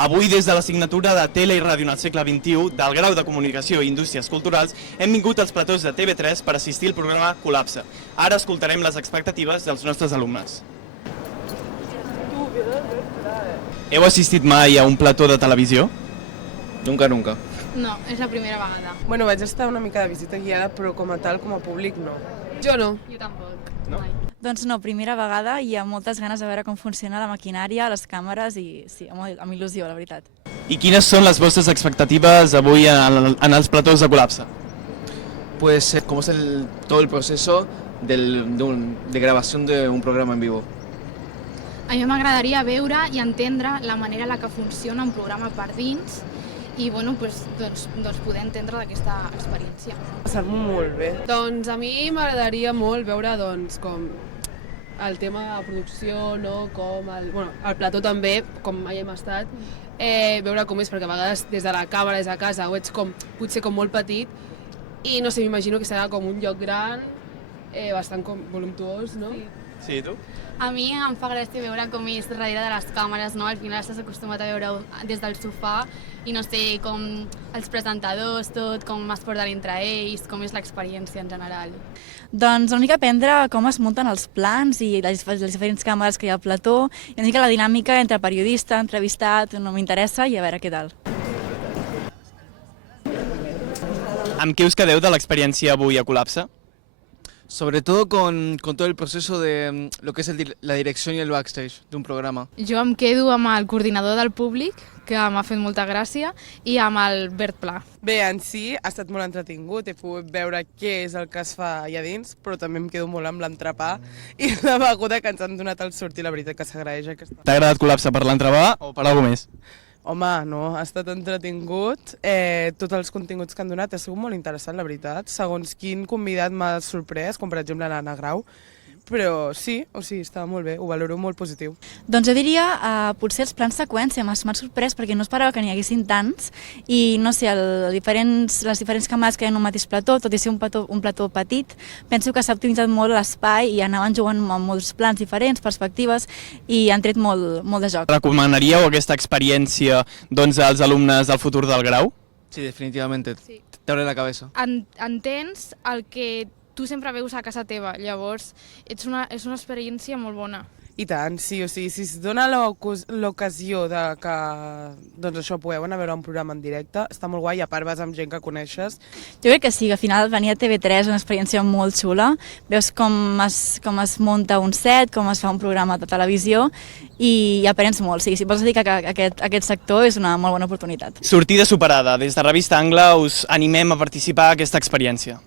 Avui, des de l'assignatura de Tele i Ràdio en el segle XXI del Grau de Comunicació i Indústries Culturals, hem vingut als platós de TV3 per assistir al programa Col·lapse. Ara escoltarem les expectatives dels nostres alumnes. Heu assistit mai a un plató de televisió? Nunca. No, és la primera vegada. Bueno, vaig estar una mica de visita guiada, però com a tal, com a públic, no. Jo no. Jo tampoc. No? Mai. Doncs no, primera vegada i amb moltes ganes de veure com funciona la maquinària, les càmeres i sí, amb il·lusió, la veritat. I quines són les vostres expectatives avui en els platós de Col·lapse? Pues cómo es todo el proceso de grabación de un programa en vivo. A mi m'agradaria veure i entendre la manera en la que funciona un programa per dins i bueno, doncs poder entendre d'aquesta experiència. Passar-m'ho molt bé. Doncs a mi m'agradaria molt veure com el tema de producció, no? Com el plató també, com mai hem estat, veure com és, perquè a vegades des de la càmera, des de casa, ho ets potser com molt petit i no sé, m'imagino que serà com un lloc gran, bastant com voluptuós, no? Sí, i tu? A mi em fa gràcia veure com és darrere de les càmeres, no? Al final estàs acostumat a veure-ho des del sofà i no sé, com els presentadors, tot, com es porten entre ells, com és l'experiència en general. Doncs una mica aprendre com es munten els plans i les diferents càmeres que hi ha al plató i una mica la dinàmica entre periodista, entrevistat, no m'interessa i a veure què tal. Amb què us quedeu de l'experiència avui a Col·lapse? Sobre todo con todo el proceso de lo que es la dirección y el backstage de un programa. Jo em quedo amb el coordinador del públic, que m'ha fet molta gràcia, i amb el Bert Pla. Bé, en si ha estat molt entretingut, he pogut veure què és el que es fa allà dins, però també em quedo molt amb l'entrepà i la beguda que ens han donat al sortir, la veritat que s'agraeix aquesta. T'ha agradat Col·lapse per l'entrepà o per alguna més? Home, no, ha estat entretingut, tots els continguts que han donat ha sigut molt interessant, la veritat. Segons quin convidat m'ha sorprès, com per exemple l'Anna Grau, però sí, estava molt bé, ho valoro molt positiu. Doncs jo diria, potser els plans seqüència m'han sorprès perquè no esperava que n'hi haguessin tants i no sé, les diferents càmeres que hi ha en un mateix plató, tot i ser un plató petit, penso que s'ha optimitzat molt l'espai i anaven jugant amb molts plans diferents, perspectives i han tret molt de joc. Recomanaríeu aquesta experiència als alumnes del futur del grau? Sí, definitivamente. Sí. Te abre la cabeza. Entens el que tu sempre veus a casa teva, llavors és una experiència molt bona. I tant, sí, si es dona l'ocasió de que doncs això pugueu anar a veure un programa en directe, està molt guai, a part vas amb gent que coneixes. Jo crec que sí, que al final venir a TV3 és una experiència molt xula, veus com es munta un set, com es fa un programa de televisió i aprens molt, sí, si vols dir que aquest sector és una molt bona oportunitat. Sortida superada. Des de Revista Angla us animem a participar en aquesta experiència.